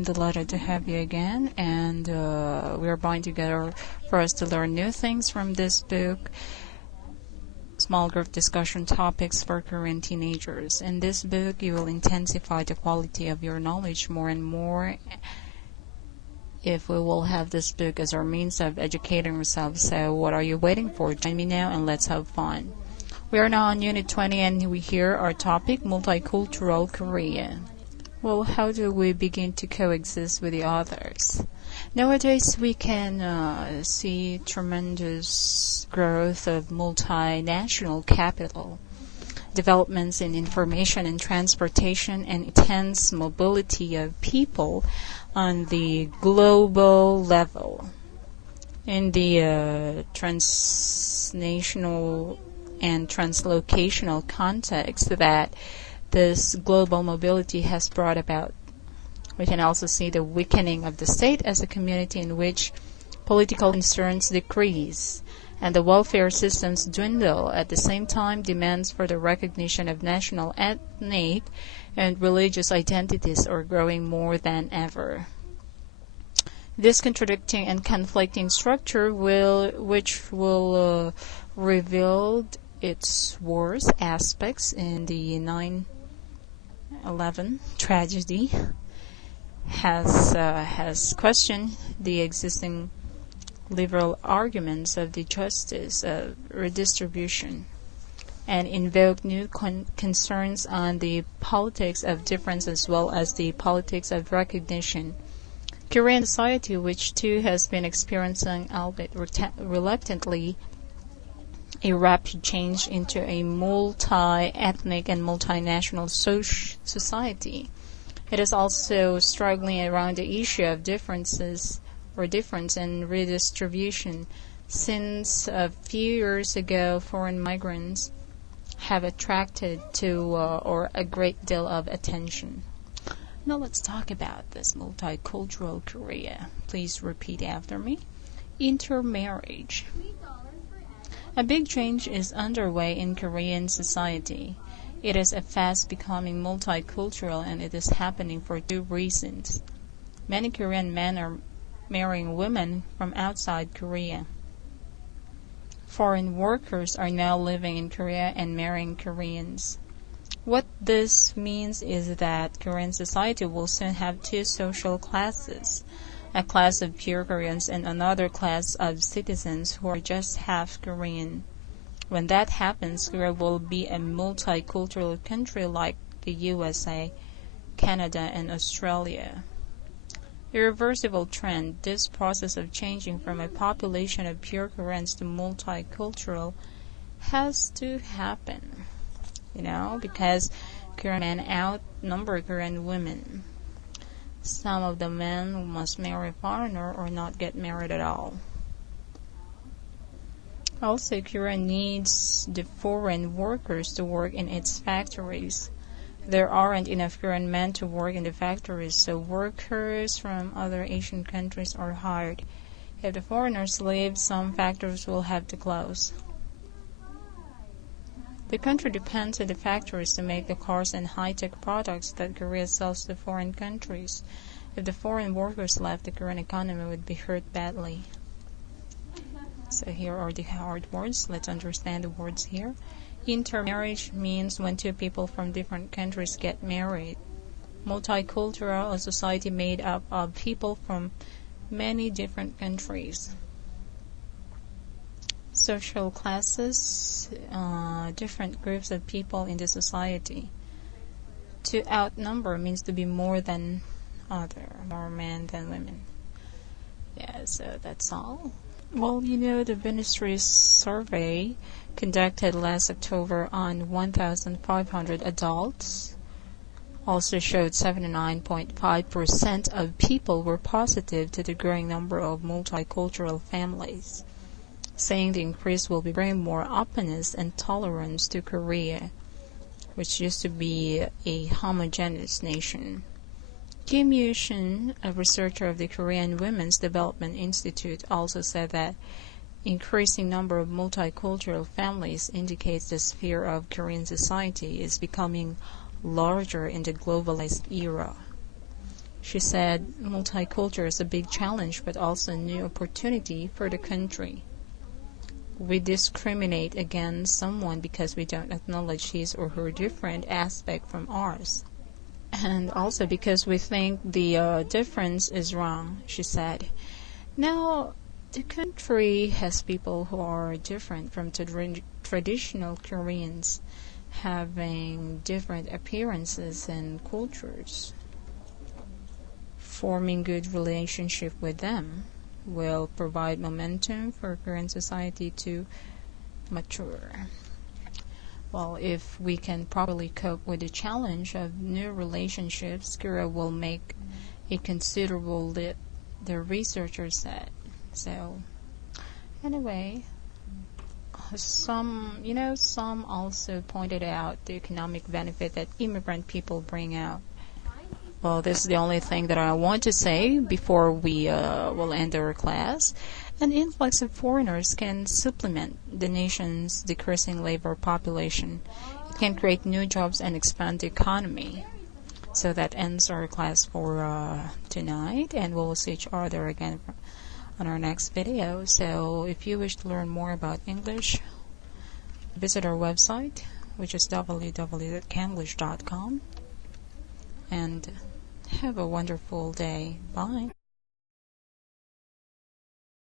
Delighted to have you again, and we are buying together for us to learn new things from this book, Small Group Discussion Topics for Korean Teenagers. In this book, you will intensify the quality of your knowledge more and more if we will have this book as our means of educating ourselves. So what are you waiting for? Join me now and let's have fun. We are now on Unit 20 and we hear our topic, Multicultural Korea. Well, how do we begin to coexist with the others? Nowadays, we can see tremendous growth of multinational capital, developments in information and transportation, and intense mobility of people on the global level. In the transnational and translocational context that this global mobility has brought about, we can also see the weakening of the state as a community in which political concerns decrease and the welfare systems dwindle. At the same time, demands for the recognition of national, ethnic, and religious identities are growing more than ever. This contradicting and conflicting structure which will reveal its worst aspects in the 9/11 tragedy has questioned the existing liberal arguments of the justice of redistribution and invoked new concerns on the politics of difference as well as the politics of recognition. Korean society, which too has been experiencing, albeit reluctantly, a rapid change into a multi-ethnic and multinational society. It is also struggling around the issue of difference in redistribution, since a few years ago foreign migrants have attracted to a great deal of attention. Now let's talk about this multicultural Korea. Please repeat after me. Intermarriage. A big change is underway in Korean society. It is a fast becoming multicultural, and it is happening for two reasons. Many Korean men are marrying women from outside Korea. Foreign workers are now living in Korea and marrying Koreans. What this means is that Korean society will soon have two social classes, a class of pure Koreans and another class of citizens who are just half Korean. When that happens, Korea will be a multicultural country like the USA, Canada, and Australia. Irreversible trend, this process of changing from a population of pure Koreans to multicultural has to happen, because Korean men outnumber Korean women. Some of the men must marry a foreigner or not get married at all. Also, Korea needs the foreign workers to work in its factories. There aren't enough Korean men to work in the factories, so workers from other Asian countries are hired. If the foreigners leave, some factories will have to close. The country depends on the factories to make the cars and high-tech products that Korea sells to foreign countries. If the foreign workers left, the Korean economy would be hurt badly. So here are the hard words. Let's understand the words here. Intermarriage means when two people from different countries get married. Multicultural, a society made up of people from many different countries. Social classes, different groups of people in the society. To outnumber means to be more than more men than women. Yeah, so that's all. Well, the ministry's survey conducted last October on 1,500 adults also showed 79.5% of people were positive to the growing number of multicultural families, saying the increase will bring more openness and tolerance to Korea, which used to be a homogeneous nation. Kim Yoo-shin, a researcher of the Korean Women's Development Institute, also said that increasing number of multicultural families indicates the sphere of Korean society is becoming larger in the globalized era. She said multicultural is a big challenge but also a new opportunity for the country. We discriminate against someone because we don't acknowledge his or her different aspect from ours. And also because we think the difference is wrong, she said. Now, the country has people who are different from traditional Koreans, having different appearances and cultures. Forming good relationship with them will provide momentum for Korean society to mature. Well, if we can properly cope with the challenge of new relationships, Korea will make a considerable leap, the researchers said. So, anyway, some also pointed out the economic benefit that immigrant people bring out. Well, this is the only thing that I want to say before we will end our class. An influx of foreigners can supplement the nation's decreasing labor population. It can create new jobs and expand the economy. So that ends our class for tonight, and we'll see each other again on our next video. So if you wish to learn more about English, visit our website, which is www.kanglish.com, and have a wonderful day. Bye.